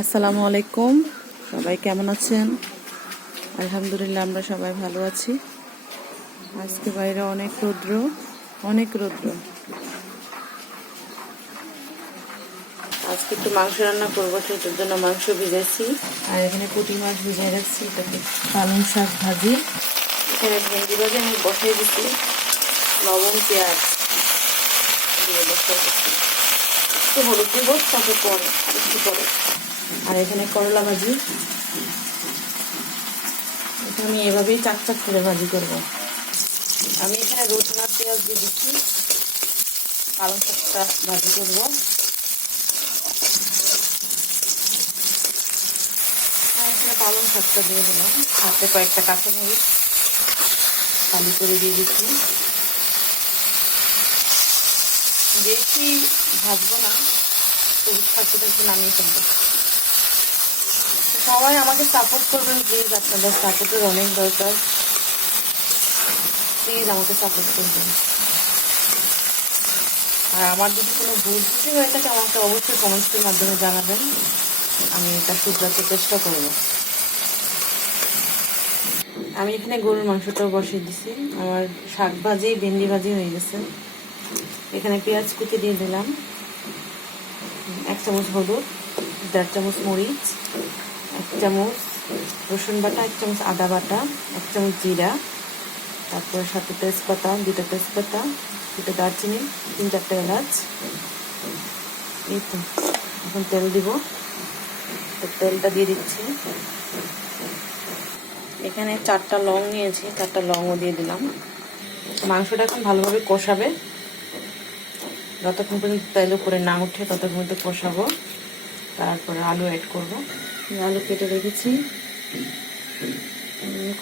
আসসালামু আলাইকুম। সবাই কেমন আছেন? আলহামদুলিল্লাহ, আমরা সবাই ভালো আছি। আজকে বাইরে অনেক রৌদ্র, অনেক রৌদ্র। আজকে একটু মাংস রান্না করবো, সেটার জন্য মাংস ভিজাইছি। আর এখানে পুঁটি মাছ ভিজাই রাখছি, এটাকে পালং শাক ভাজি। এখানে ভেন্ডি ভাজি আমি বসাই দিচ্ছি, লবণ পেঁয়াজ দিয়ে বসাই দিচ্ছি। একটু হলুদ দিব, তারপর পরে আর একটু পরে। আর এখানে করলা ভাজি, এটা আমি এভাবেই চাক চাক করে ভাজি করব। আমি এখানে রসুন আর পেঁয়াজ দিয়ে দিচ্ছি, পালং শাকটা ভাজি করব। এখানে পালং শাকটা দিয়ে দিলাম, সাথে কয়েকটা কাঁচামরিচ খালি করে দিয়ে দিচ্ছি। বেশি ভাজবো না, সবুজ থাকতে থাকতে নামিয়ে ফেলবো। সবাই আমাকে সাপোর্ট করবেন প্লিজ, আপনাদের সাপোর্টের অনেক দরকার। প্লিজ আমাকে সাপোর্ট করবেন। আর আমার যদি কোনো ভুল ত্রুটি হয়ে থাকে আমাকে অবশ্যই কমেন্টসের মাধ্যমে জানাবেন, আমি এটা শুধরাতে চেষ্টা করব। আমি এখানে গরুর মাংসটাও বসিয়ে দিছি, আমার শাক ভাজি ভেন্ডি ভাজি হয়ে গেছে। এখানে পেঁয়াজ কুচি দিয়ে দিলাম, 1 চামচ হলুদ, 1.5 চামচ মরিচ, 1 চামচ রসুন বাটা, 1 চামচ আদা বাটা, 1 চামচ জিরা, তারপরে সাথে তেজপাতা, 2টা তেজপাতা, 2টা দারচিনি, 3-4টা এলাচ। এই তো, এখন তেল দিব, তেলটা দিয়ে দিচ্ছি। এখানে 4টা লং নিয়েছি, 4টা লংও দিয়ে দিলাম। মাংসটা এখন ভালোভাবে কষাবে, যতক্ষণ পর্যন্ত তেল উপরে না উঠে ততক্ষণ পর্যন্ত কষাবো। তারপরে আলু অ্যাড করবো, আলু কেটে রেখেছি।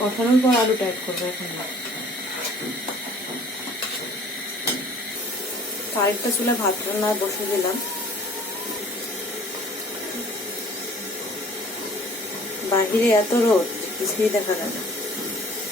কষানোর পর আলুটা অ্যাড করবো এখন। আরেকটা চুলে ভাত রান্না বসে দিলাম। বাহিরে এত রোদ কিছুই দেখা যায় না।